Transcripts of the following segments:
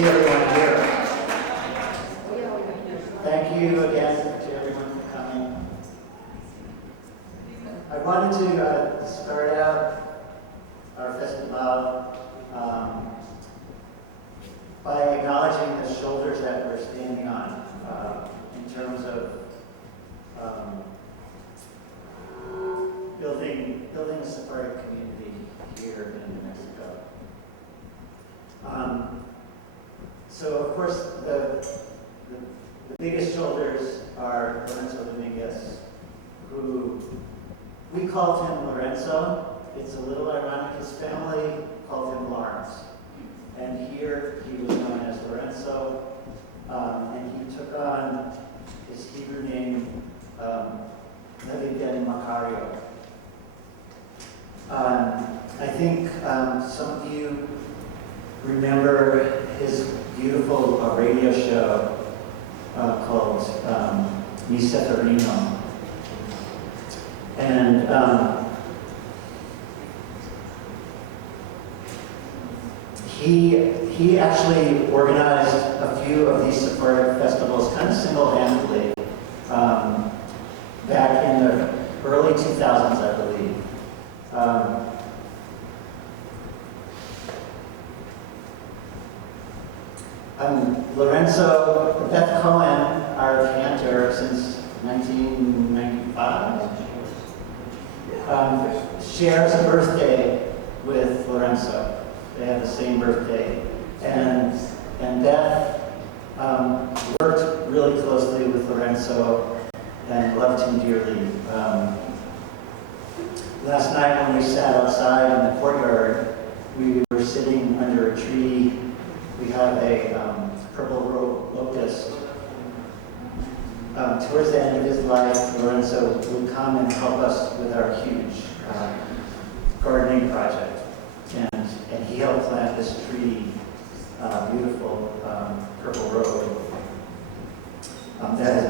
see everyone here. Thank you again to everyone for coming. I wanted to start out our festival by acknowledging the shoulders that we're standing on in terms of building a Sephardic community here in New Mexico. So of course the biggest shoulders are Lorenzo Dominguez, who we called him Lorenzo. It's a little ironic. His family called him Lawrence. And here he was known as Lorenzo, and he took on his Hebrew name, Levi ben Macario. I think some of you remember his beautiful radio show called Mi Seferino. And he actually organized a few of these Sephardic festivals kind of single-handedly back in the early 2000s, I believe. Lorenzo, Beth Cohen, our cantor since 1995, shares a birthday with Lorenzo. They have the same birthday. And Beth worked really closely with Lorenzo and loved him dearly. Last night when we sat outside in the courtyard, we were sitting under a tree. We have a purple locust. Towards the end of his life, Lorenzo would come and help us with our huge gardening project. And he helped plant this tree, beautiful purple road, that has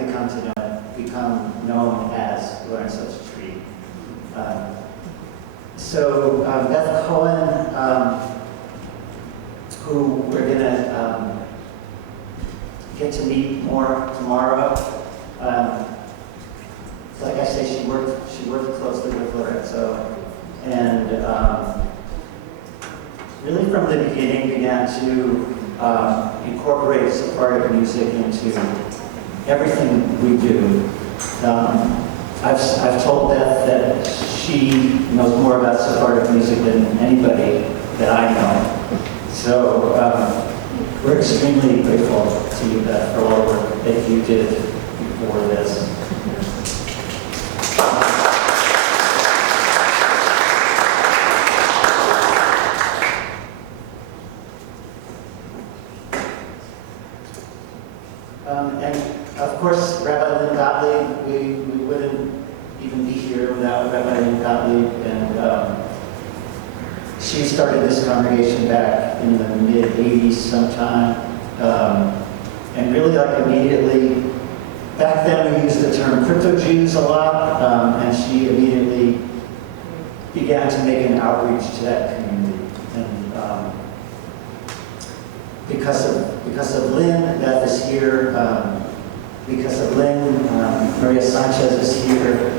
become known as Lorenzo's tree. So Beth Cohen, who we're going to get to meet more tomorrow. Like I say, she worked closely with Lorenzo, and really from the beginning began to incorporate Sephardic music into everything we do. I've told Beth that she knows more about Sephardic music than anybody that I know. So we're extremely grateful to you, Beth, for all the work that you did before this. And of course, Rabbi Lynn Gottlieb, we wouldn't even be here without Rabbi Lynn Gottlieb, and she started this congregation back in the mid-'80s sometime, and really immediately, back then we used the term crypto-Jews a lot, and she immediately began to make an outreach to that community. And because of Lynn, Beth is here. Because of Lynn, Maria Sanchez is here.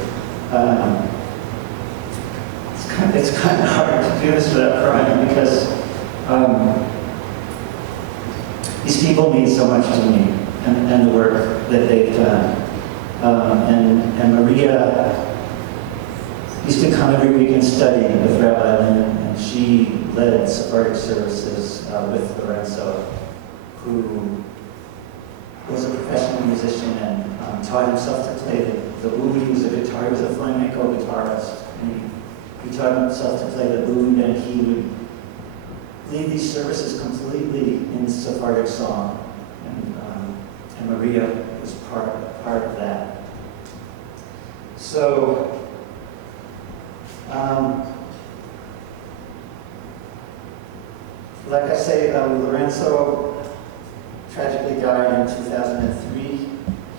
It's kind of hard to do this without crying because these people mean so much to me and the work that they've done. And Maria used to come every week and study with Rabbi Lynn, and she led Sephardic services with Lorenzo, who was a professional musician and taught himself to play the oud. He was a flamenco guitarist. And he taught himself to play the oud, and he would lead these services completely in Sephardic song. And Maria was part of that. So, like I say, Lorenzo tragically died in 2003.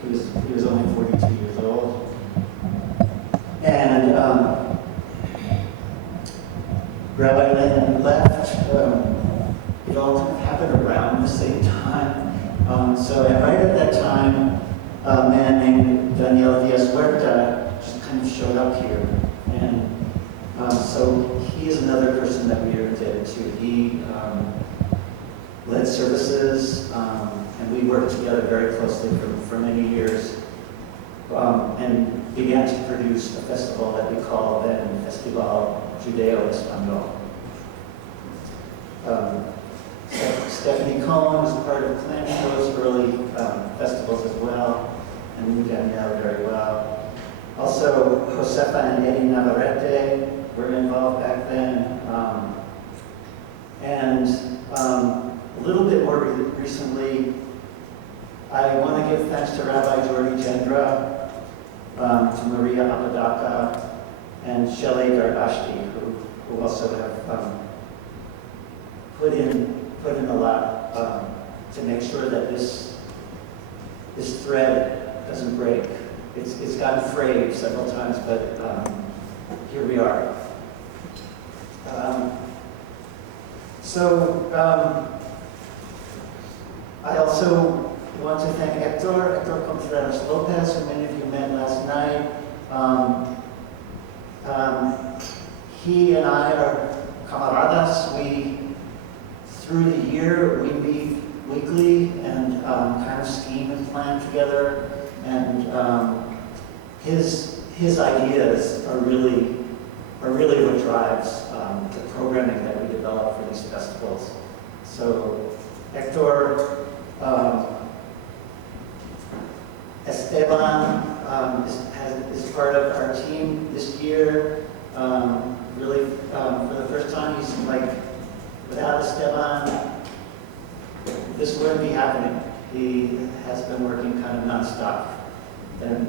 He was only 42 years old. And Rabbi Lynn left it all kind of happened around the same time. So right at that time, a man named Daniel Diaz Huerta just kind of showed up here. And so he is another person that we are indebted to. He led services, and we worked together very closely for many years, and began to produce a festival that we call then Festival Judeo-Español. Stephanie Cohen was a part of Clancho's early festivals as well, and knew Danielle very well. Also, Josefa and Eddie Navarrete were involved back then. And a little bit more recently, I want to give thanks to Rabbi Jordi Jendra, to Maria Apodaca, and Shelley Dardashti, who also have put in a lot to make sure that this thread doesn't break. It's gotten frayed several times, but here we are. I also want to thank Héctor Contreras López, who many of you met last night. He and I are camaradas. Through the year, we meet weekly and kind of scheme and plan together. And his ideas are really what drives the programming that we develop for these festivals. So Héctor, Esteban is part of our team this year. Really, for the first time, he's like, without Esteban, this wouldn't be happening. He has been working kind of nonstop and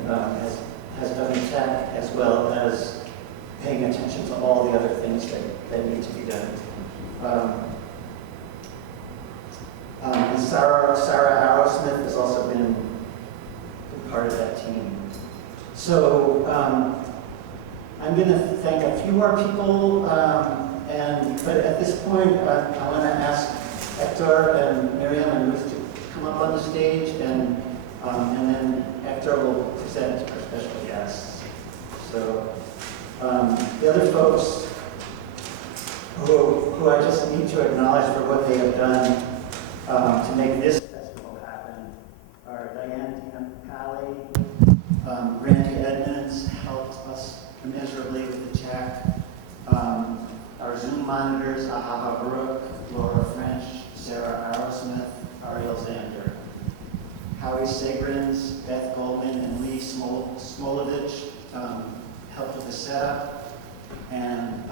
has done tech as well as paying attention to all the other things that need to be done. And Sarah Arrowsmith has also been a part of that team. So I'm going to thank a few more people, but at this point, I want to ask Héctor and Myriam and Ruth to come up on the stage, and then Héctor will present our special guests. So the other folks who I just need to acknowledge for what they have done to make this festival happen are Diane Dinakali, Randy Edmonds helped us immeasurably with the check. Our Zoom monitors, Ahava Baruch, Laura French, Sarah Arrowsmith, Ariel Zander. Howie Segrins, Beth Goldman, and Lee Smolovich helped with the setup. And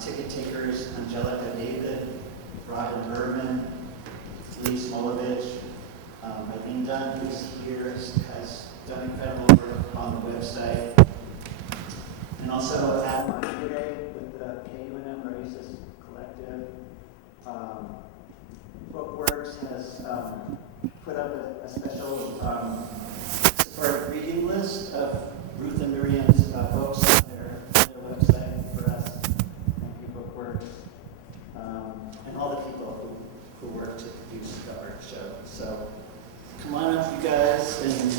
ticket takers, Angelica David, Robin Berman, Lee Smolovich, Eileen Dunn, who's here, has done incredible work on the website. And also Adam Aguirre with the KUNM Races Collective. Bookworks has put up a special Sephardic reading list of Ruth and Myriam's books on their website for us. Thank you, Bookworks. And all the people who work to produce the art show. So come on up, you guys, and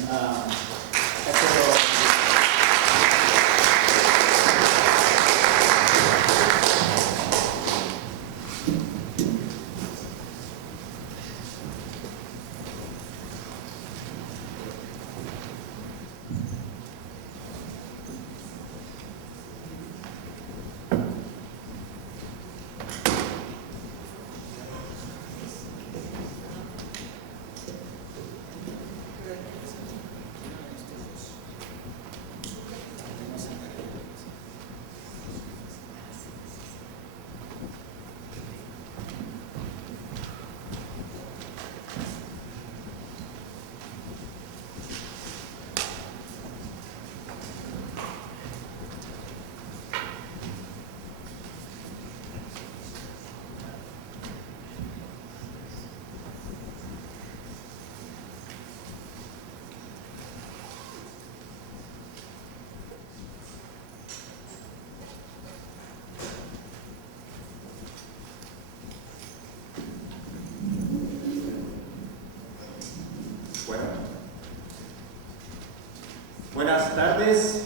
Buenas tardes.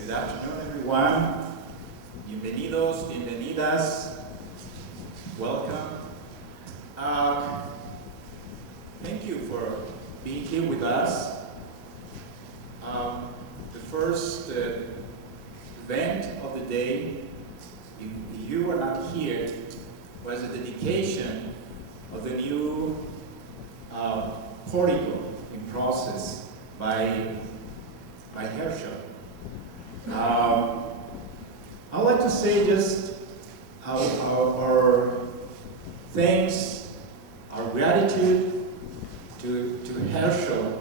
Good afternoon, everyone. Bienvenidos, bienvenidas. Welcome. Thank you for being here with us. The first event of the day, if you were not here, was a dedication of the new portico in process by Herschel. I'd like to say just our thanks, our gratitude to Herschel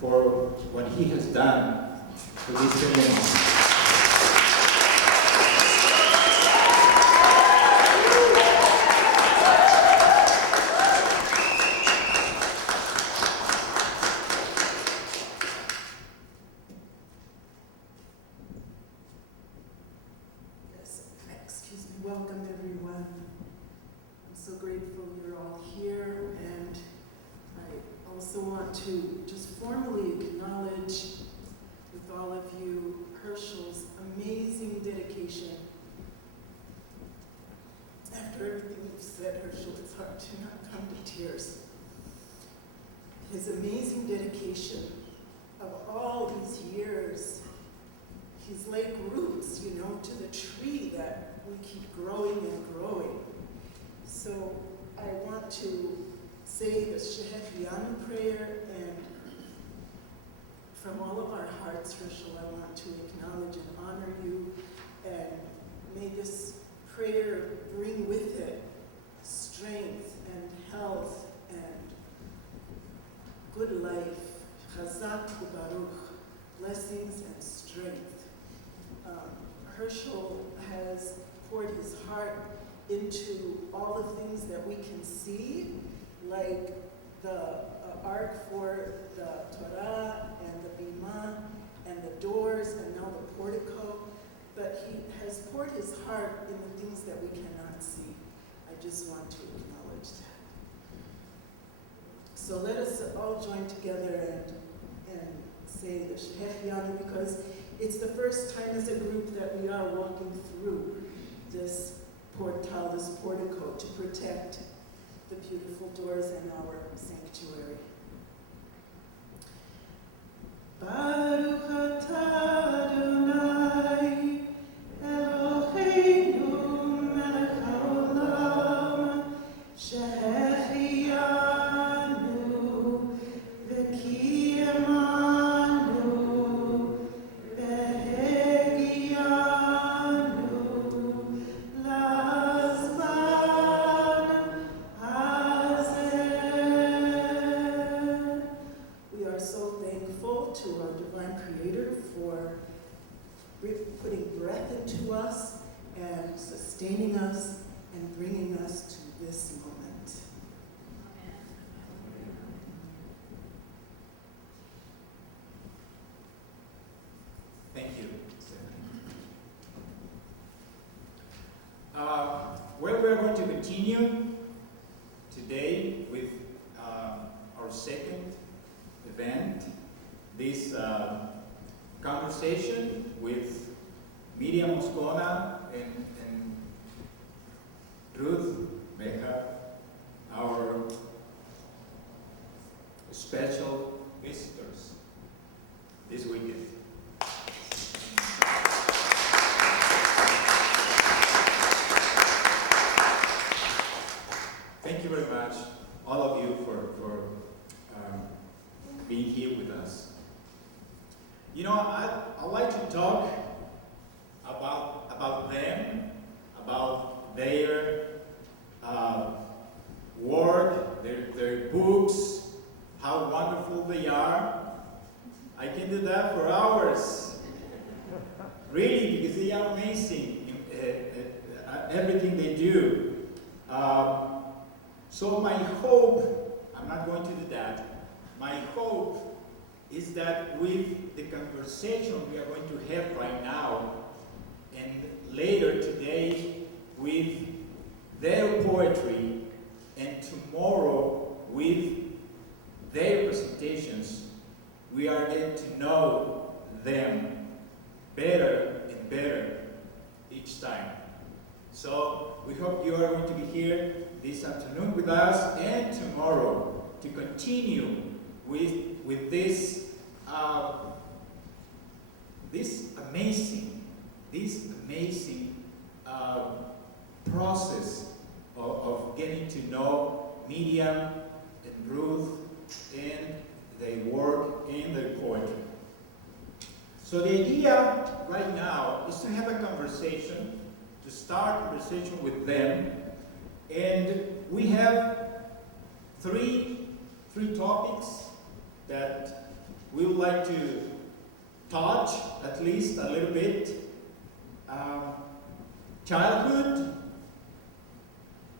for what he has done for this community. Welcome everyone. I'm so grateful you're all here, and I also want to just formally acknowledge with all of you Herschel's amazing dedication. After everything you've said, Herschel, it's hard to not come to tears. His amazing dedication of all these years. He's like roots, you know, to the tree that we keep growing and growing. So I want to say the Sefardí prayer, and from all of our hearts, Herschel, I want to acknowledge and honor you, and may this prayer bring with it strength and health and good life, chazak u'baruch, blessings and strength. Herschel has poured his heart into all the things that we can see, like the ark for the Torah and the bima and the doors and now the portico, but he has poured his heart in the things that we cannot see. I just want to acknowledge that. So let us all join together and say the Sefardí, because it's the first time as a group that we are walking through this portal, this portico, to protect the beautiful doors in our sanctuary. Baruch atah Adonai, Eloheinu melech haolam, shehechianu v'kiyamanu. Us and sustaining us and bringing us to this moment. Thank you. Well, we're going to continue today with our second event, this conversation with Myriam Moscona and Ruth Behar, our special visitors this weekend. Thank you very much, all of you, for being here with us. You know, I'd like to talk about them, about their work, their books, how wonderful they are. I can do that for hours. Really, because they are amazing at everything they do. So my hope, I'm not going to do that, my hope is that with the conversation we are going to have right now, and later today with their poetry, and tomorrow with their presentations, we are going to afternoon with us and tomorrow to continue with this amazing process of getting to know Myriam and Ruth and their work and their poetry. So the idea right now is to have a conversation, to start a conversation with them, and we have three topics that we would like to touch at least a little bit. Childhood,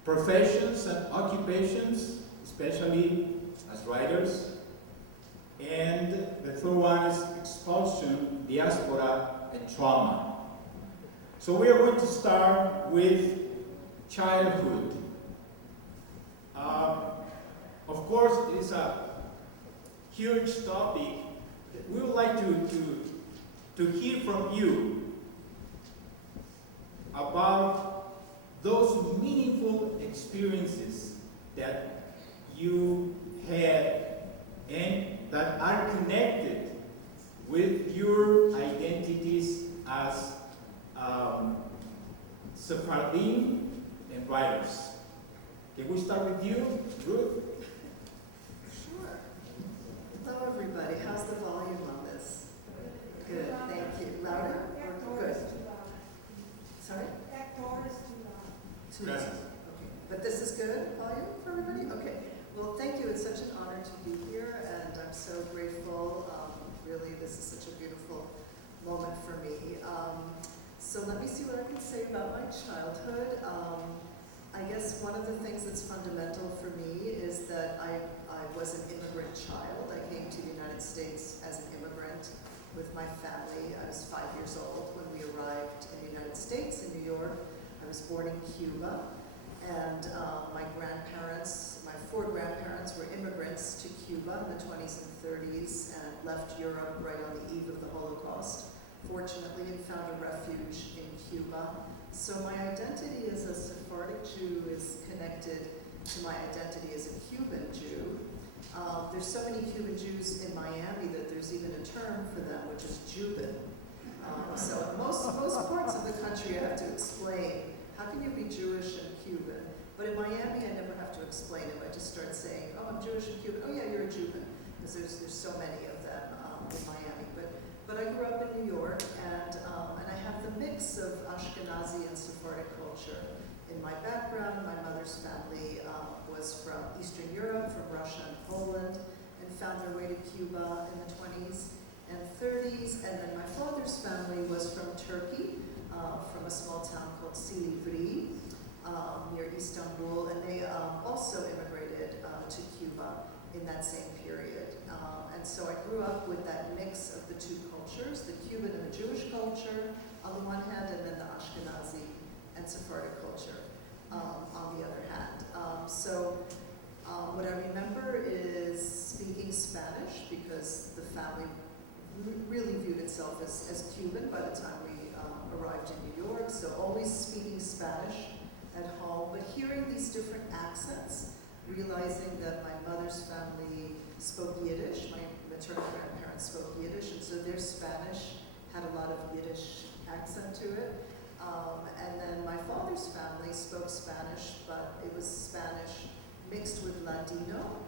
professions and occupations, especially as writers, and the third one is expulsion, diaspora, and trauma. So we are going to start with childhood. Of course, it is a huge topic. We would like to hear from you about those meaningful experiences that you had and that are connected with your identities as Sefardí and writers. Can we start with you, Ruth? Sure. Hello, everybody. How's the volume on this? Good, thank you. Louder? Good. Sorry? Too loud. Okay. But this is good volume for everybody? Okay. Well, thank you. It's such an honor to be here, and I'm so grateful. Really, this is such a beautiful moment for me. So let me see what I can say about my childhood. I guess one of the things that's fundamental for me is that I was an immigrant child. I came to the United States as an immigrant with my family. I was 5 years old when we arrived in the United States, in New York. I was born in Cuba, and my four grandparents were immigrants to Cuba in the 20s and 30s and left Europe right on the eve of the Holocaust. Fortunately, and found a refuge in Cuba. So my identity as a Sephardic Jew is connected to my identity as a Cuban Jew. There's so many Cuban Jews in Miami that there's even a term for them, which is Juban. So in most parts of the country, I have to explain, how can you be Jewish and Cuban? But in Miami, I never have to explain it. I just start saying, oh, I'm Jewish and Cuban. Oh yeah, you're a Juban. Because there's so many of them in Miami. But I grew up in New York, and I have the mix of Ashkenazi and Sephardic culture in my background. My mother's family was from Eastern Europe, from Russia and Poland, and found their way to Cuba in the 20s and 30s. And then my father's family was from Turkey, from a small town called Silivri, near Istanbul, and they also immigrated to Cuba in that same period. And so I grew up with that mix of the two cultures, the Cuban and the Jewish culture on the one hand, and then the Ashkenazi and Sephardic culture on the other hand. What I remember is speaking Spanish, because the family really viewed itself as Cuban by the time we arrived in New York, so always speaking Spanish at home, but hearing these different accents, realizing that my mother's family spoke Yiddish, my maternal grandparents spoke Yiddish, and so their Spanish had a lot of Yiddish accent to it. And then my father's family spoke Spanish, but it was Spanish mixed with Ladino.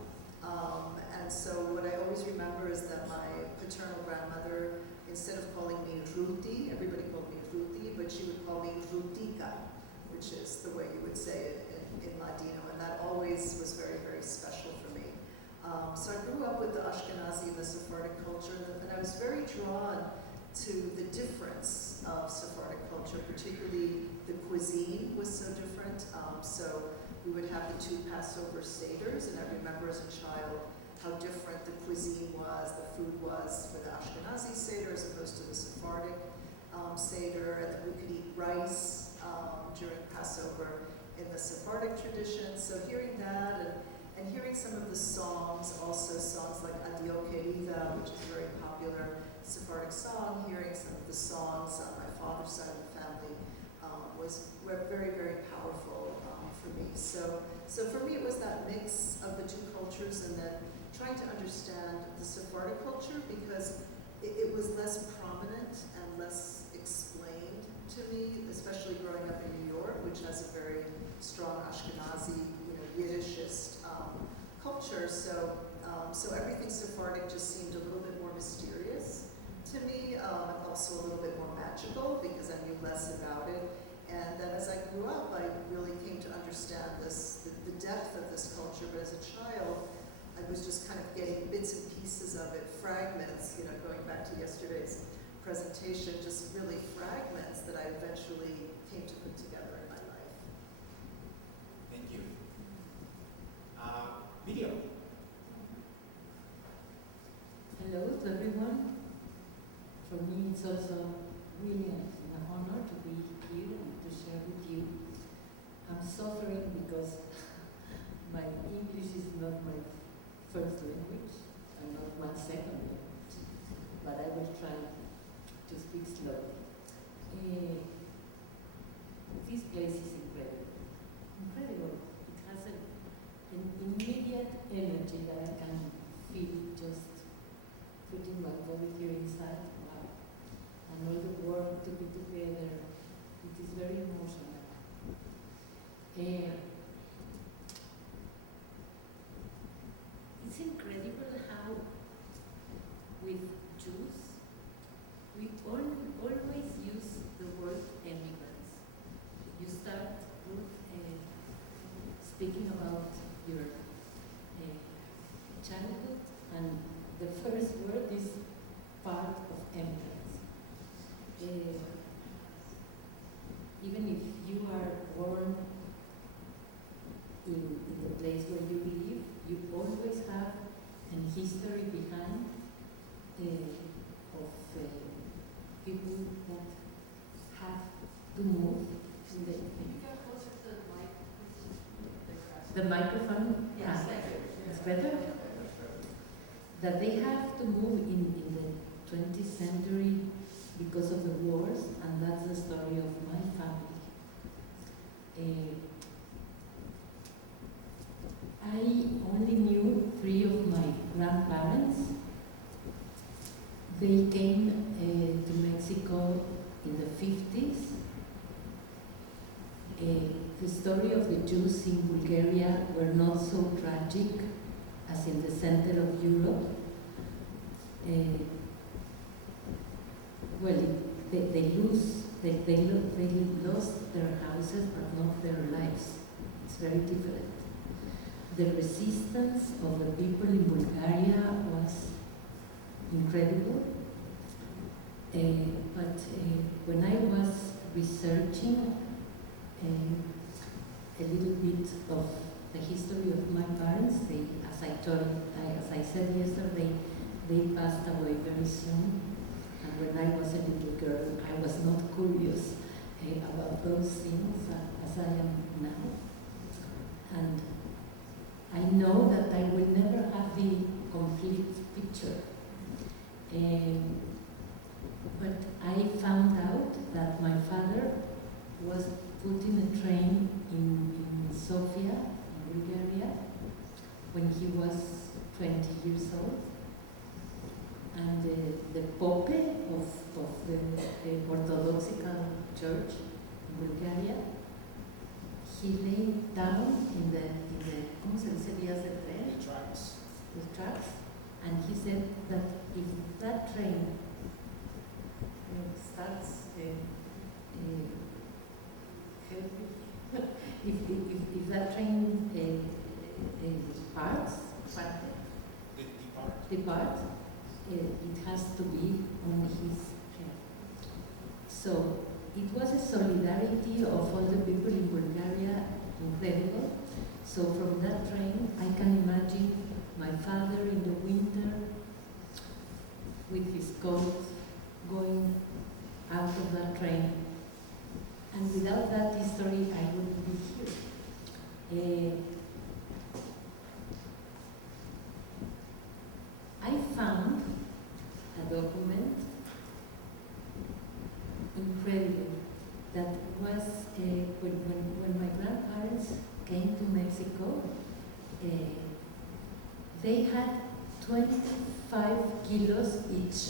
And so what I always remember is that my paternal grandmother, instead of calling me Ruthie, everybody called me Ruthie, but she would call me Rutica, which is the way you would say it in Ladino, and that always was very, very special for me. So I grew up with the Ashkenazi and the Sephardic culture, and I was very drawn to the difference of Sephardic culture, particularly the cuisine was so different. So we would have the two Passover Seders, and I remember as a child how different the cuisine was, the food was for the Ashkenazi Seder as opposed to the Sephardic Seder, and that we could eat rice during Passover in the Sephardic tradition. So hearing that and hearing some of the songs, also songs like Adio Querida, which is a very popular Sephardic song, hearing some of the songs on my father's side of the family were very, very powerful for me. So for me, it was that mix of the two cultures, and then trying to understand the Sephardic culture, because it was less prominent and less explained to me, especially growing up in New York, which has a very strong Ashkenazi, Yiddishist culture. So everything Sephardic just seemed a little bit more mysterious to me, and also a little bit more magical because I knew less about it. And then as I grew up, I really came to understand the depth of this culture. But as a child, I was just kind of getting bits and pieces of it, fragments, going back to yesterday's presentation, just really fragments that I eventually came to put together in my life. Thank you. Myriam. Hello to everyone. For me, it's also really an honor to be here and to share with you. I'm suffering because my English is not my first language and not my second language, but I will try to speak slowly. This place is incredible. Incredible. It has an immediate energy that I can feel just putting my body here inside. Wow. And all the work to be together. It is very emotional. It's incredible how with Jews, we always use the word immigrants. You start with speaking about your childhood, and the first word is part of immigrants. Even if you are born in the place where you live, you always have a history behind of people that have to move. Can you go closer to the microphone? Yes, It's better? That they have to move in the 20th century because of the wars, and that's the story of my family. I only knew 3 of my grandparents. They came to Mexico in the 50s. The story of the Jews in Bulgaria were not so tragic as in the center of Europe. They lost their houses but not their lives. It's very different. The resistance of the people in Bulgaria was incredible. But when I was researching a little bit of the history of my parents, as I said yesterday, they passed away very soon. And when I was a little girl, I was not curious about those things as I am now. And I know that I will never have the complete picture. But I found out that my father was put in a train in Sofia, in Bulgaria, when he was 20 years old. And the Pope of the Orthodox Church in Bulgaria, he lay down in the ¿cómo se dice vías de tren? The tracks. The tracks, and he said that if that train starts if that train departs, it has to be on his head. So it was a solidarity of all the people in Bulgaria, incredible. So from that train, I can imagine my father in the winter with his coat going out of that train. And without that history, I wouldn't be here. I found a document incredible that was when my grandparents came to Mexico, they had 25 kilos each.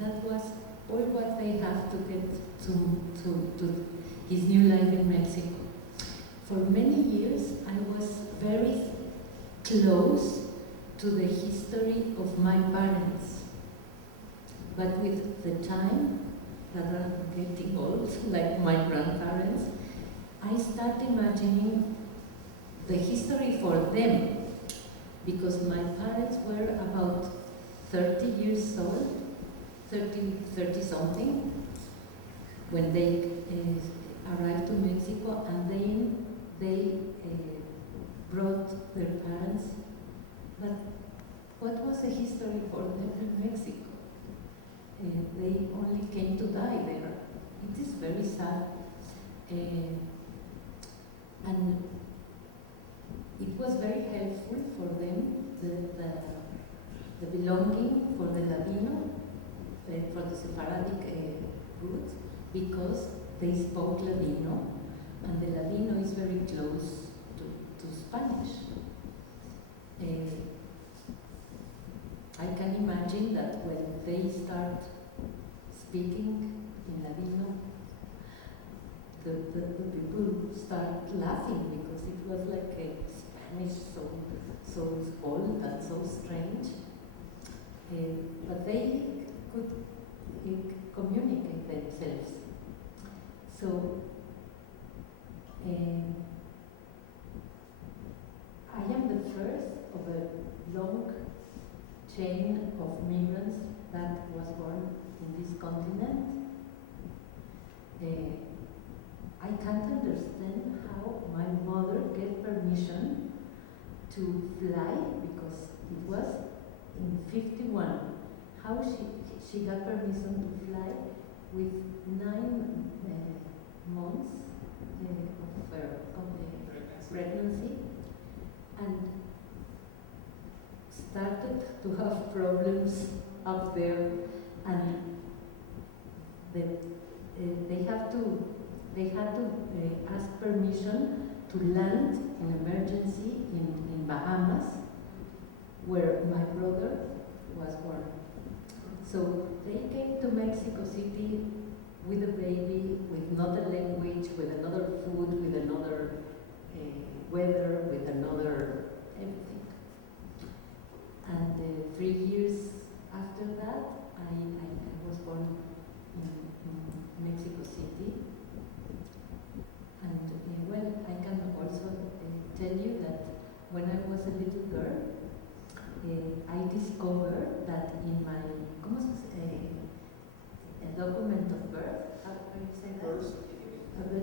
That was all what they have to get to his new life in Mexico. For many years, I was very close to the history of my parents. But with the time, that I'm getting old, like my grandparents, I start imagining the history for them, because my parents were about 30 years old, 30 something, when they arrived to Mexico, and then they brought their parents. But what was the history for them in Mexico? They only came to die there. It is very sad. And it was very helpful for them, the belonging for the Ladino, for the Sephardic roots, because they spoke Ladino, and the Ladino is very close to Spanish. I can imagine that when they start speaking in Ladino, the people start laughing, because it was like a Spanish so old and so strange. But they could communicate themselves. So I am the first of a long chain of migrants that was born in this continent. I can't understand how my mother get permission to fly, because it was in 51. How she got permission to fly with 9 months of pregnancy, and started to have problems up there, and they had to ask permission to land in emergency in Bahamas, where my brother was born. So they came to Mexico City with a baby, with another language, with another food, with another weather, with another everything. And 3 years after that, I was born in Mexico City. And well, I can also tell you that when I was a little girl, I discovered that in my a document of birth, how do you say that? Birth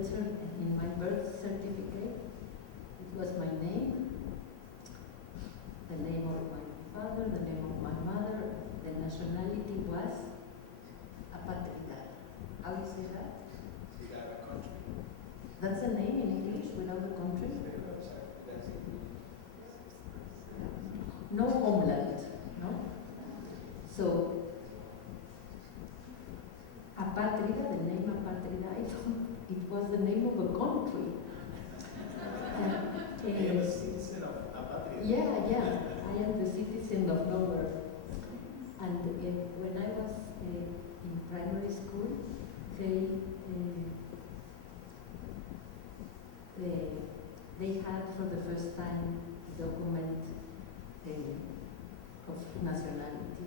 certificate. In my birth certificate, it was my name, the name of my father, the name of my mother, the nationality was apátrida. How do you say that? Without a country. That's the name in English, without a country? No homeland, no? So, apátrida, the name apátrida, it was the name of a country. I am a citizen of Apatria. Yeah, I am the citizen of nowhere. And when I was in primary school, they had for the first time a document of nationality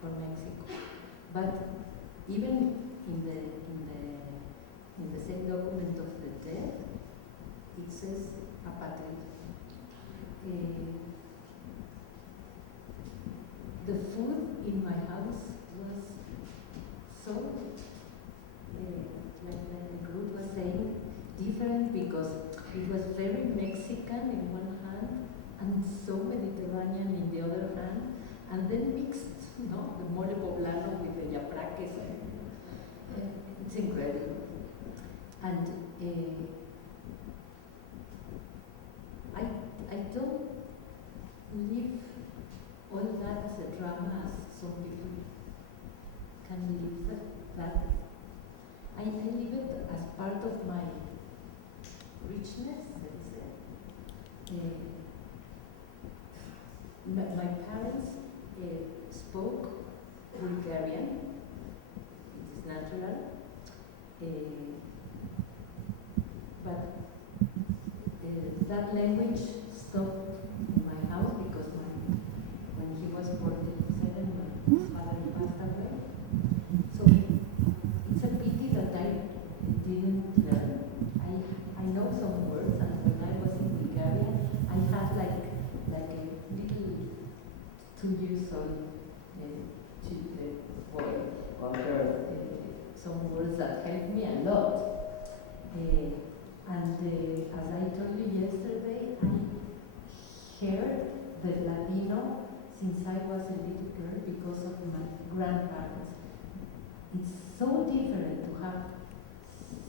for Mexico. But even in the same document of the death, it says apatria. The food in my house was so, like Ruth was saying, different, because it was very Mexican in one hand and so Mediterranean in the other hand, and then mixed, the mole poblano with the yapraques. It's incredible. And I don't live all that as a drama as some people can live that. I live it part of my richness, let's say. My parents spoke Bulgarian. It is natural. But that language stopped in my house because when he was 47, my father passed away. So it's a pity that I didn't learn. I know some words, and when I was in Bulgaria, I had like a little 2 years old boy or girl, some words that helped me a lot. And as I told you yesterday, I heard the Ladino since I was a little girl because of my grandparents. It's so different to have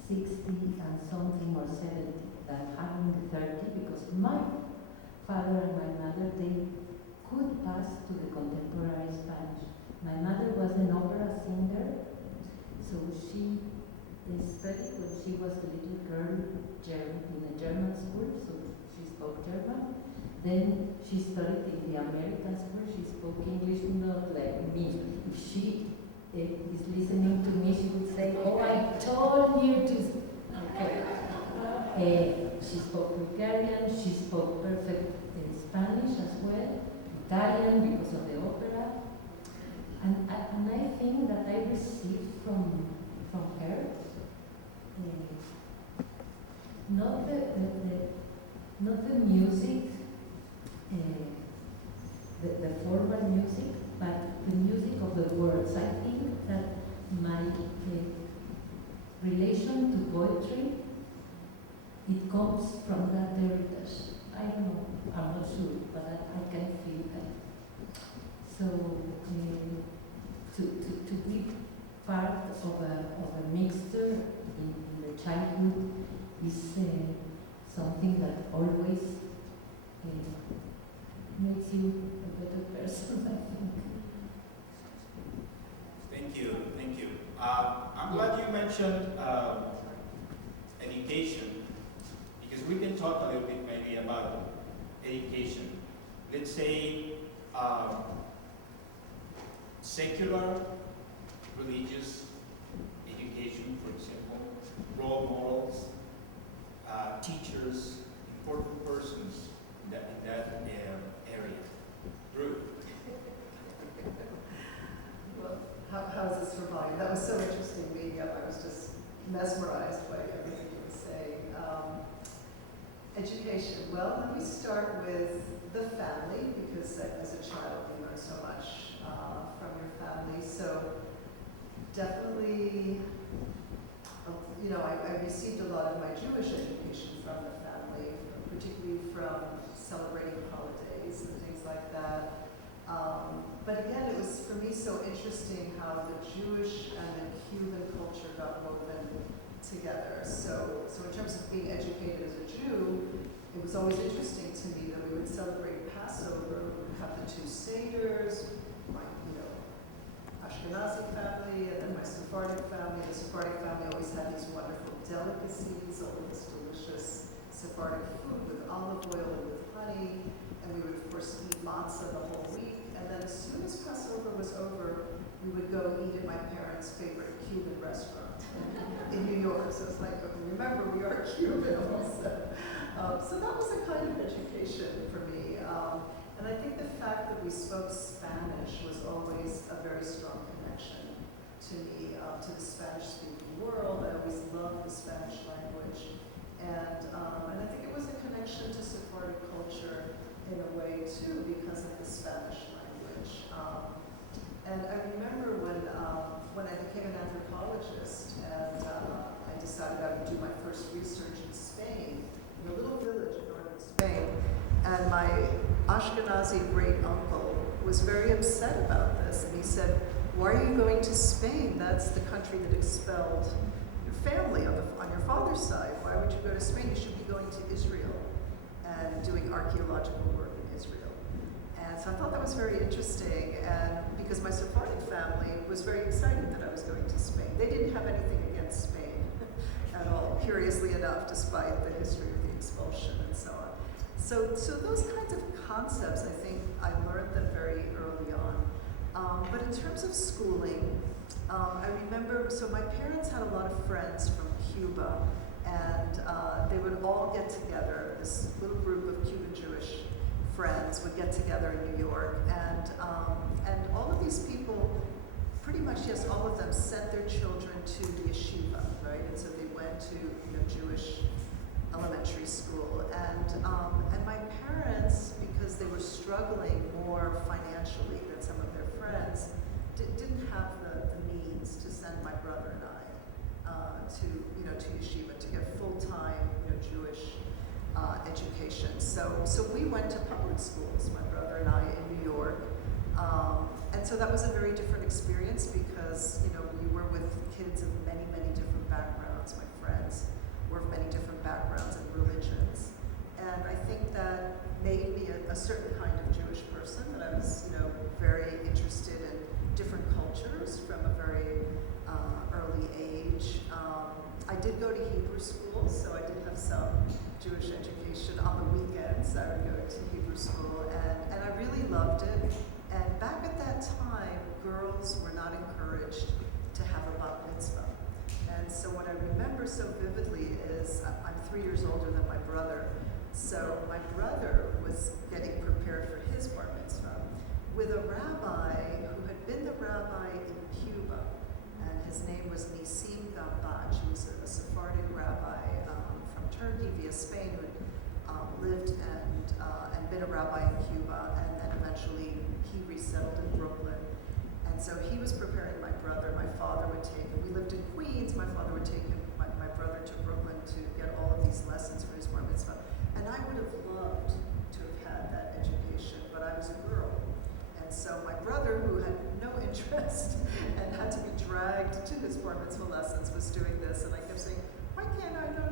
60 and something or 70 than having 30 because my father and my mother, they could pass to the contemporary Spanish. My mother was an opera singer, so she studied when she was a little girl in a German school, so she spoke German. Then she studied in the American school, she spoke English, not like me. If she is listening to me, she would say, oh, I told you to. Okay. She spoke Bulgarian, she spoke perfect Spanish as well, Italian because of the opera. And I think that I received from her not the music, the formal music, but the music of the words. I think that my relation to poetry, it comes from that heritage. I don't know, I'm not sure, but I can feel that. So to be part of a mixture in the childhood is something that always makes you a better person, I think. Thank you, thank you. I'm glad you mentioned education, because we can talk a little bit maybe about education. Let's say secular, religious education, for example, role models, teachers, important persons in that area. Ruth. Well, how's this for volume? That was so interesting being up. I was just mesmerized by everything you were saying. Education. Well, let me start with the family, because as a child you learn so much from your family. So definitely, I received a lot of my Jewish education from the family, particularly from celebrating holidays and things like that. But again, it was for me so interesting how the Jewish and the Cuban culture got woven together. So in terms of being educated as a Jew, it was always interesting to me that we would celebrate Passover, we would have the 2 Seders, my Ashkenazi family, and then my Sephardic family. The Sephardic family always had these wonderful delicacies, all of this delicious Sephardic food with olive oil and with honey, and we would of course eat matzah the whole week. And then as soon as Passover was over, we would go eat at my parents' favorite Cuban restaurant in New York. So it's like, remember, we are Cuban also. So that was a kind of education for me. And I think the fact that we spoke Spanish was always a very strong connection to me, to the Spanish-speaking world. I always loved the Spanish language. And I think it was a connection to Sephardic culture in a way, too, because of the Spanish language. And I remember when I became an anthropologist and I decided I would do my first research in Spain, in a little village in northern Spain, and my Ashkenazi great-uncle was very upset about this, and he said, why are you going to Spain? That's the country that expelled your family on your father's side. Why would you go to Spain? You should be going to Israel and doing archaeological work in Israel. And so I thought that was very interesting, and because my Sephardic family was very excited that I was going to Spain. They didn't have anything against Spain at all. despite the history of the expulsion and so on. So those kinds of concepts, I think I learned them very early on. But in terms of schooling, I remember, so my parents had a lot of friends from Cuba, and they would all get together. This little group of Cuban Jewish friends would get together in New York, and all of these people, pretty much, yes, all of them sent their children to the yeshiva, right? And so they went to, Jewish elementary school, and my parents, because they were struggling more financially than some of their friends, didn't have the means to send my brother and I to yeshiva to get full-time, Jewish education. So we went to public schools, my brother and I, in New York. And so that was a very different experience because, we were with kids of many, many different backgrounds. My friends were of many different backgrounds and religions. And I think that made me a certain kind of Jewish person, that I was, very interested in different cultures from a very early age. I did go to Hebrew school, so I did have some Jewish education on the weekends. I would go to Hebrew school, and I really loved it. And back at that time, girls were not encouraged to have a bat mitzvah. And so what I remember so vividly is, I'm 3 years older than my brother, so my brother was getting prepared for his bar mitzvah with a rabbi who had been the rabbi in Cuba, and his name was Nisim Gambach. He was a Sephardic rabbi from Turkey via Spain who lived and been a rabbi in Cuba, and then eventually he resettled in Brooklyn. And so he was preparing my brother. My father would take him. We lived in Queens. My father would take him, my brother to Brooklyn to get all of these lessons for his bar mitzvah. And I would have loved to have had that education, but I was a girl. And so my brother, who had no interest and had to be dragged to his bar mitzvah lessons, was doing this. And I kept saying, why can't I? No,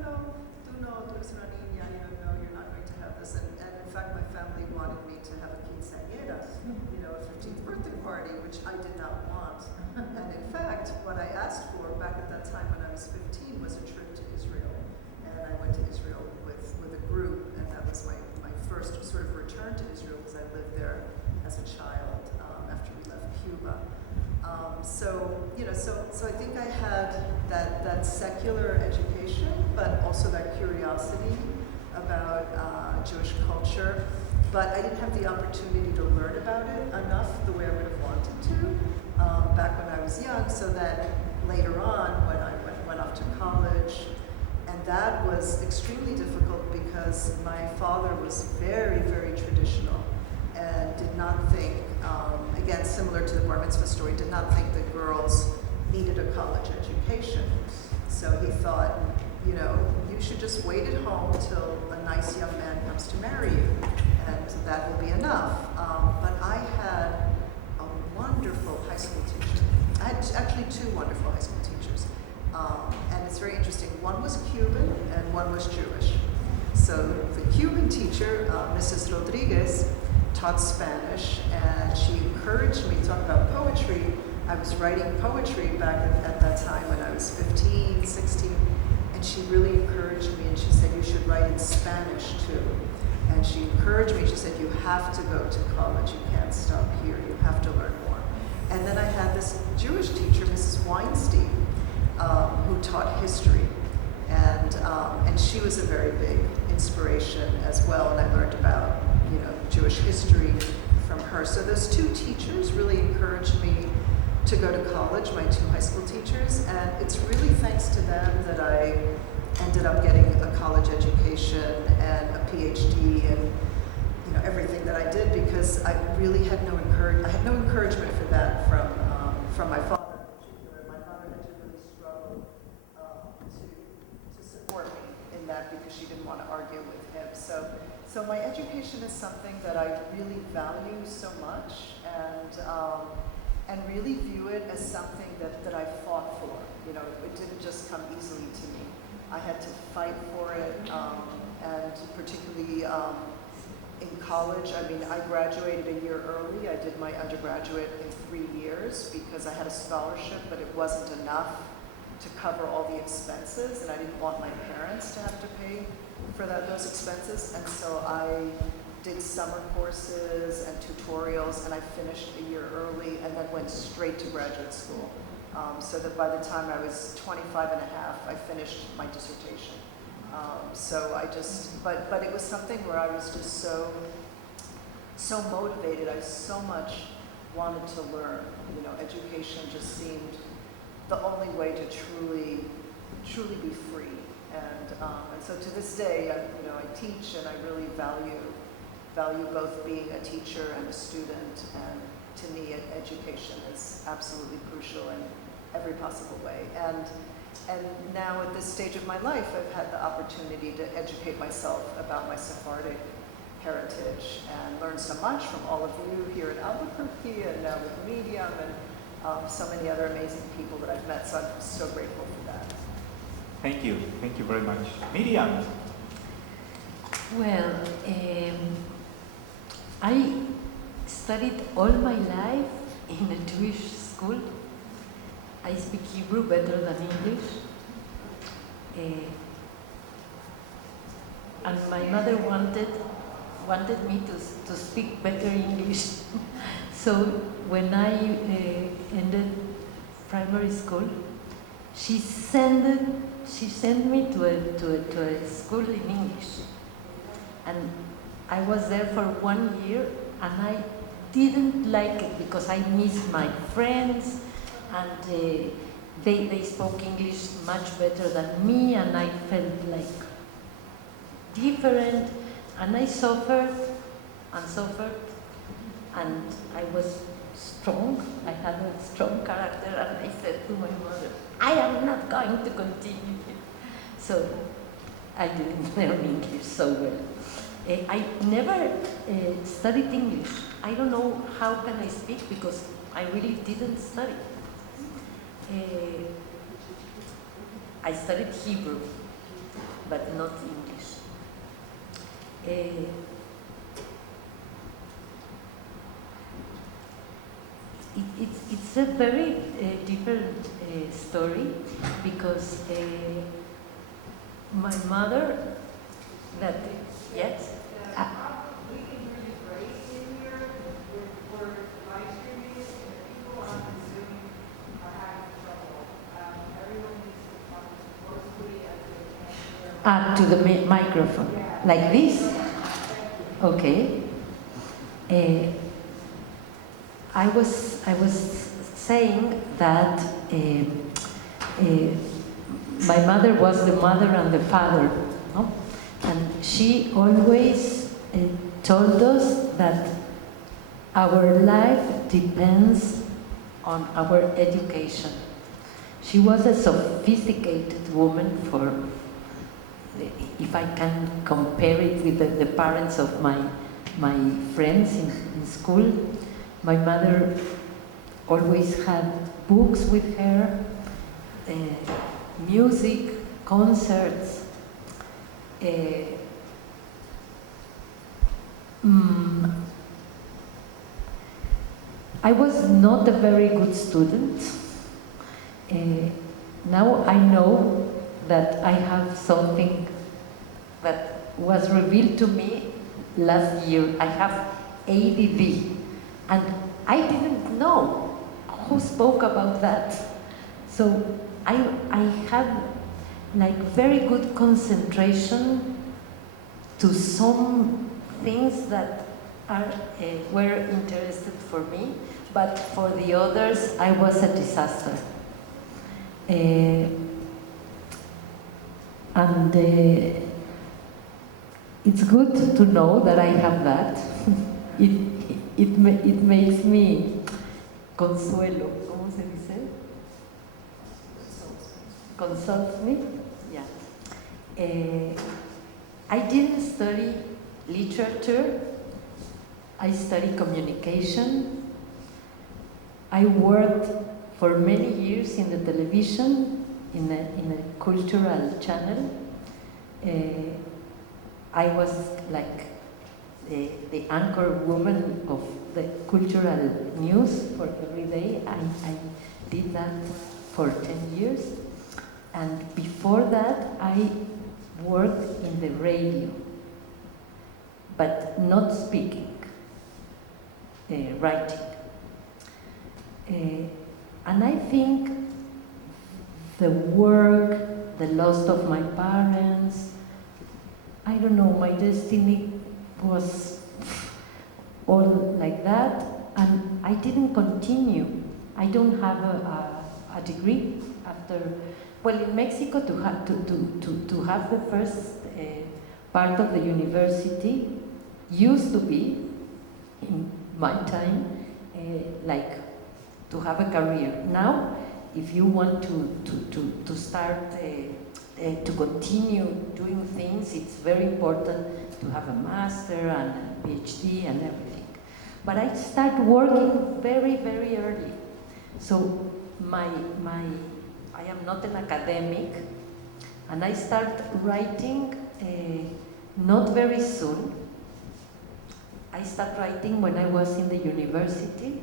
you're not going to have this. And in fact, my family wanted me to have a quinceañera, a 15th birthday party, which I did not want. And in fact, what I asked for back at that time when I was 15 was a trip to Israel. And I went to Israel with a group, and that was my first sort of return to Israel, because I lived there as a child after we left Cuba. So I think I had that secular education, but also that curiosity about Jewish culture. But I didn't have the opportunity to learn about it enough the way I would have wanted to back when I was young, so that later on, when I went off to college, and that was extremely difficult because my father was very, very traditional and did not think, again, similar to the bar mitzvah story, did not think that girls needed a college education. So he thought, you should just wait at home till a nice young man comes to marry you, and that will be enough. But I had a wonderful high school teacher. I had actually 2 wonderful high school teachers. And it's very interesting. One was Cuban and one was Jewish. So the Cuban teacher, Mrs. Rodriguez, taught Spanish, and she encouraged me to talk about poetry. I was writing poetry back at that time when I was 15, 16, and she really encouraged me, and she said, you should write in Spanish too. And she encouraged me, she said, you have to go to college, you can't stop here, you have to learn more. And then I had this Jewish teacher, Mrs. Weinstein, who taught history, and she was a very big inspiration as well, and I learned about Jewish history from her. So those 2 teachers really encouraged me to go to college, my 2 high school teachers, and it's really thanks to them that I ended up getting a college education and a PhD and everything that I did, because I really had no encouragement for that from my father in particular. My mother had to really struggle to support me in that, because she didn't want to argue with him. So my education is something that I really value so much, and really view it as something that I fought for. It didn't just come easily to me. I had to fight for it, and particularly in college. I graduated a year early. I did my undergraduate in 3 years because I had a scholarship, but it wasn't enough to cover all the expenses, and I didn't want my parents to have to pay for those expenses, and so I did summer courses and tutorials, and I finished a year early and then went straight to graduate school. So that by the time I was 25 and a half, I finished my dissertation. So I just, but it was something where I was just so motivated. I so much wanted to learn. You know, education just seemed the only way to truly be free. And so to this day, I teach, and I really value both being a teacher and a student. And to me, education is absolutely crucial in every possible way. And now at this stage of my life, I've had the opportunity to educate myself about my Sephardic heritage and learn so much from all of you here in Albuquerque and now with Myriam and so many other amazing people that I've met. So I'm so grateful for that. Thank you very much. Myriam. Well, I studied all my life in a Jewish school. I speak Hebrew better than English. And my mother wanted me to speak better English. So when I ended primary school, she sent me to a school in English. And I was there for 1 year, and I didn't like it because I missed my friends, and they spoke English much better than me, and I felt like different, and I suffered, and I was strong. I had a strong character, and I said to my mother, I am not going to continue. So I didn't learn English so well. I never studied English. I don't know how can I speak because I really didn't study. I studied Hebrew, but not English. It's a very different story because my mother, yes? We can hear you great in here. We're live streaming it, and the people on the Zoom are having trouble. Everyone needs to talk as closely as they can. To the microphone, like this? Okay. I was saying that my mother was the mother and the father, no? And she always told us that our life depends on our education. She was a sophisticated woman for, if I can compare it with the parents of my friends in school. My mother always had books with her, music, concerts. I was not a very good student. Now I know that I have something that was revealed to me last year. I have ADD, and I didn't know who spoke about that. So I had like very good concentration to some things that were interested for me, but for the others I was a disaster. And it's good to know that I have that. It makes me consuelo. ¿Cómo se dice? Consoles me. Yeah. I didn't study literature. I studied communication. I worked for many years in the television, in a cultural channel. I was like the anchor woman of the cultural news for every day. I did that for 10 years. And before that, I worked in the radio, but not speaking, writing. And I think the work, the loss of my parents, I don't know, my destiny was all like that, and I didn't continue. I don't have a degree after, well, in Mexico to have the first part of the university used to be, in my time, like to have a career. Now, if you want to start to continue doing things, it's very important to have a master and a PhD and everything. But I start working very, very early. So I am not an academic, and I start writing not very soon. I start writing when I was in the university,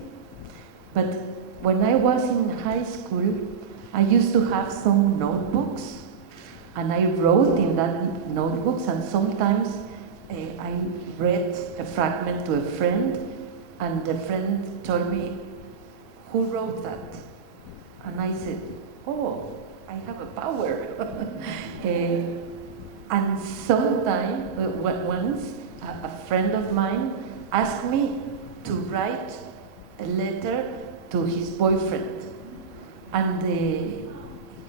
but when I was in high school, I used to have some notebooks, and I wrote in that notebooks, and sometimes I read a fragment to a friend, and the friend told me, "Who wrote that?" And I said, "Oh, I have a power." And sometime, once, a friend of mine asked me to write a letter to his boyfriend, and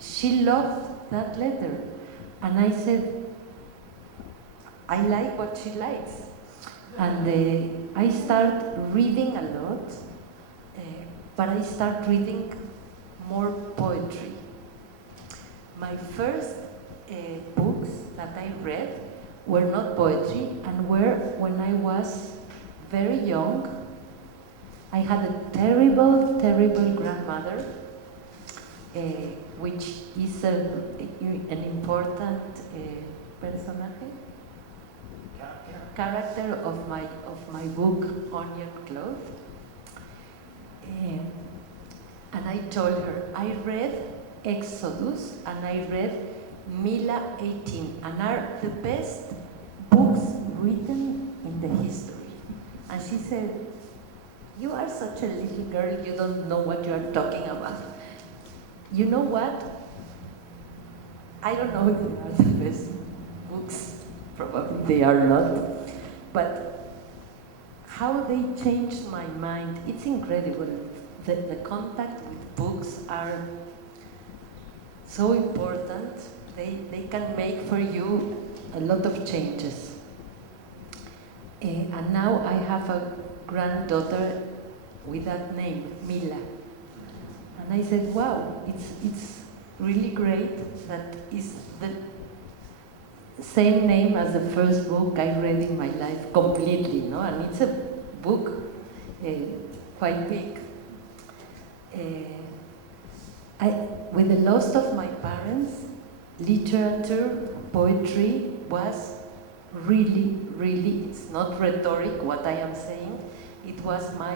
she loved that letter, and I said, "I like what she likes," and I start reading a lot, but I start reading more poetry. My first books that I read were not poetry, and were when I was very young. I had a terrible, terrible grandmother, which is an important personage, character of my book Onion Cloth. And I told her, I read Exodus and I read Mila 18, and are the best books written in the history. And she said, "You are such a little girl, you don't know what you are talking about." You know what? I don't know if they are the best books, probably they are not, but how they changed my mind, it's incredible. The contact with books are so important. They can make for you a lot of changes. And now I have a granddaughter with that name, Mila. And I said, wow, it's really great that is the same name as the first book I read in my life, completely, no? And it's a book quite big. With the loss of my parents, literature, poetry was really, really, it's not rhetoric what I am saying, it was my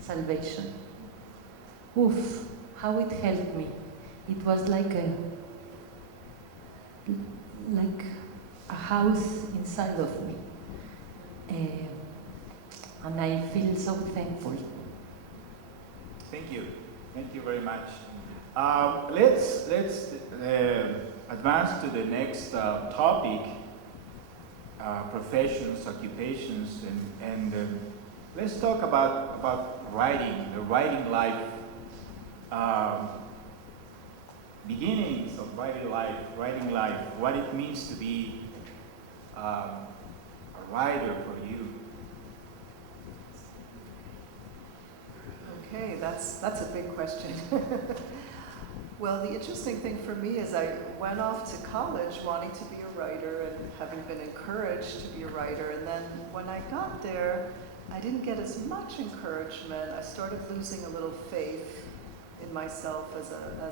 salvation. Oof, how it helped me. It was like a house inside of me. And I feel so thankful. Thank you. Thank you very much. Let's advance to the next topic, professions, occupations, and let's talk about writing, the writing life, beginnings of writing life, what it means to be a writer for you. Okay, that's a big question. Well, the interesting thing for me is I went off to college wanting to be a writer and having been encouraged to be a writer, and then when I got there, I didn't get as much encouragement. I started losing a little faith in myself as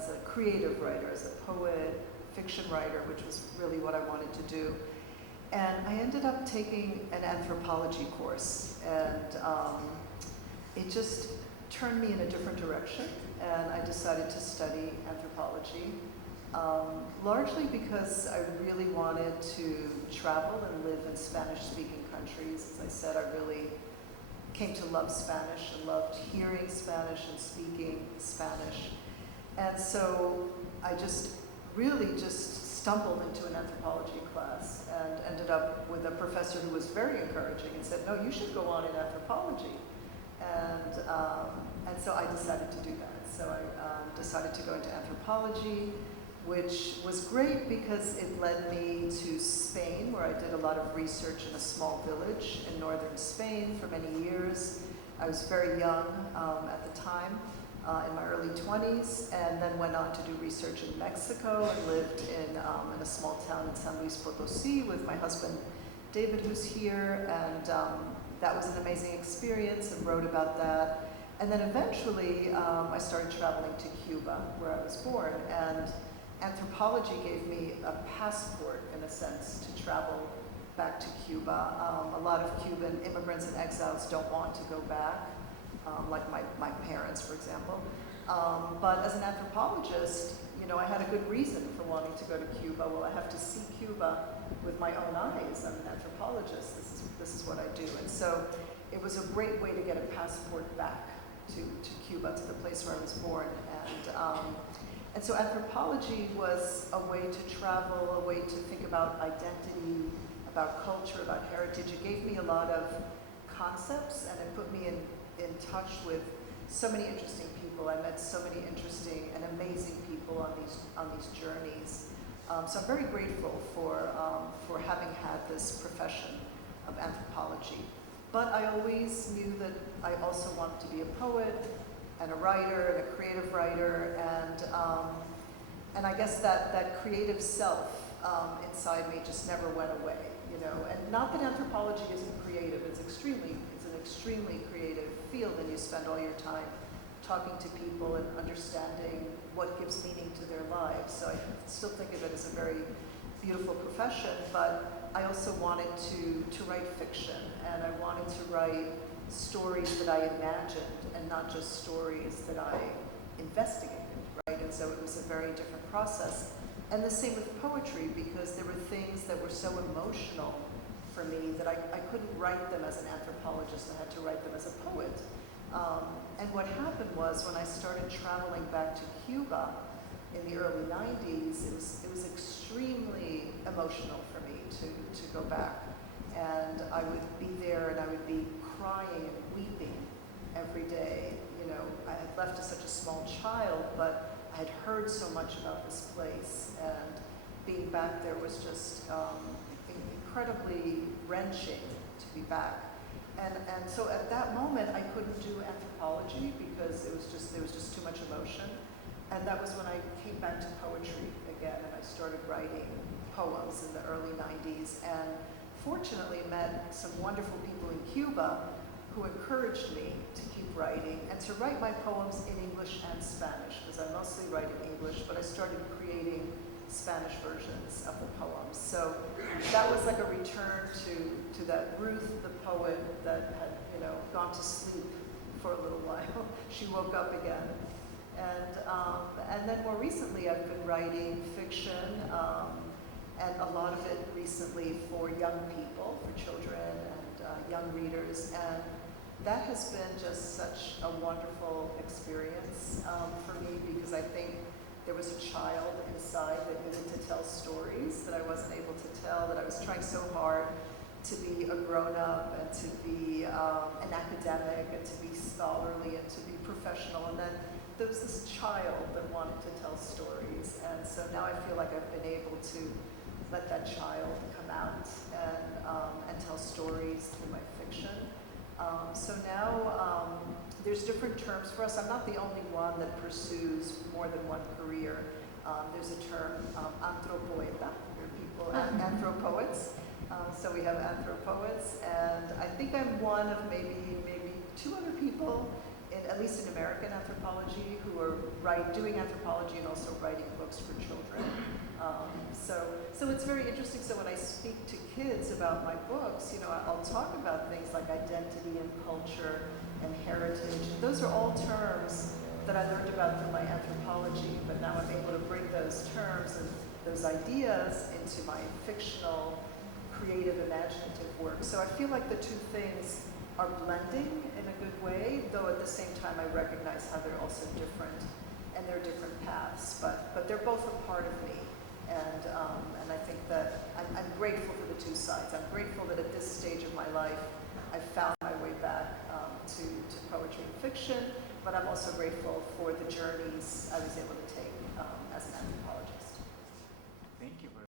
a creative writer, as a poet, fiction writer, which was really what I wanted to do. And I ended up taking an anthropology course, and it just turned me in a different direction. and I decided to study anthropology, largely because I really wanted to travel and live in Spanish-speaking countries. As I said, I really came to love Spanish and loved hearing Spanish and speaking Spanish. And so I just really just stumbled into an anthropology class and ended up with a professor who was very encouraging and said, no, you should go on in anthropology. And so I decided to do that. So I decided to go into anthropology, which was great because it led me to Spain, where I did a lot of research in a small village in northern Spain for many years. I was very young at the time, in my early 20s, and then went on to do research in Mexico and lived in a small town in San Luis Potosí with my husband, David, who's here, and that was an amazing experience and wrote about that. And then eventually I started traveling to Cuba, where I was born, and anthropology gave me a passport, in a sense, to travel back to Cuba. A lot of Cuban immigrants and exiles don't want to go back, like my parents, for example. But as an anthropologist, you know, I had a good reason for wanting to go to Cuba. Well, I have to see Cuba with my own eyes. I'm an anthropologist. This is what I do. And so it was a great way to get a passport back to Cuba, to the place where I was born. And so anthropology was a way to travel, a way to think about identity, about culture, about heritage. It gave me a lot of concepts, and it put me in touch with so many interesting people. I met so many interesting and amazing people on these journeys. So I'm very grateful for having had this profession of anthropology. But I always knew that I also wanted to be a poet and a writer and a creative writer, and I guess that creative self inside me just never went away, you know. And not that anthropology isn't creative; it's an extremely creative field, and you spend all your time talking to people and understanding what gives meaning to their lives. So I still think of it as a very beautiful profession, but I also wanted to write fiction, and I wanted to write stories that I imagined and not just stories that I investigated, right? And so it was a very different process. And the same with poetry, because there were things that were so emotional for me that I couldn't write them as an anthropologist. I had to write them as a poet. And what happened was, when I started traveling back to Cuba in the early 90s, it was extremely emotional for me to go back. And I would be there and I would be crying and weeping every day. You know, I had left as such a small child, but I had heard so much about this place, and being back there was just incredibly wrenching to be back. And so at that moment, I couldn't do anthropology because there was just too much emotion. And that was when I came back to poetry again, and I started writing poems in the early 90s, and fortunately met some wonderful people in Cuba who encouraged me to keep writing and to write my poems in English and Spanish, because I mostly write in English, but I started creating Spanish versions of the poems. So that was like a return to that Ruth, the poet that had, you know, gone to sleep for a little while. She woke up again. And then more recently I've been writing fiction, and a lot of it recently for young people, for children and young readers. And that has been just such a wonderful experience for me, because I think there was a child inside that needed to tell stories that I wasn't able to tell, that I was trying so hard to be a grown-up and to be an academic and to be scholarly and to be professional. And then there was this child that wanted to tell stories. And so now I feel like I've been able to let that child come out and tell stories through my fiction. So now there's different terms for us. I'm not the only one that pursues more than one career. There's a term, anthropoeta, where people are anthropoets. So we have anthropoets, and I think I'm one of maybe 2 other people, at least in American anthropology, who are doing anthropology and also writing books for children. So it's very interesting. So when I speak to kids about my books, you know, I'll talk about things like identity and culture and heritage. Those are all terms that I learned about through my anthropology, but now I'm able to bring those terms and those ideas into my fictional, creative, imaginative work. So I feel like the two things are blending in a good way, though at the same time I recognize how they're also different, and they're different paths, but they're both a part of me. And I think that I'm grateful for the two sides. I'm grateful that at this stage of my life, I found my way back to poetry and fiction, but I'm also grateful for the journeys I was able to take as an anthropologist. Thank you very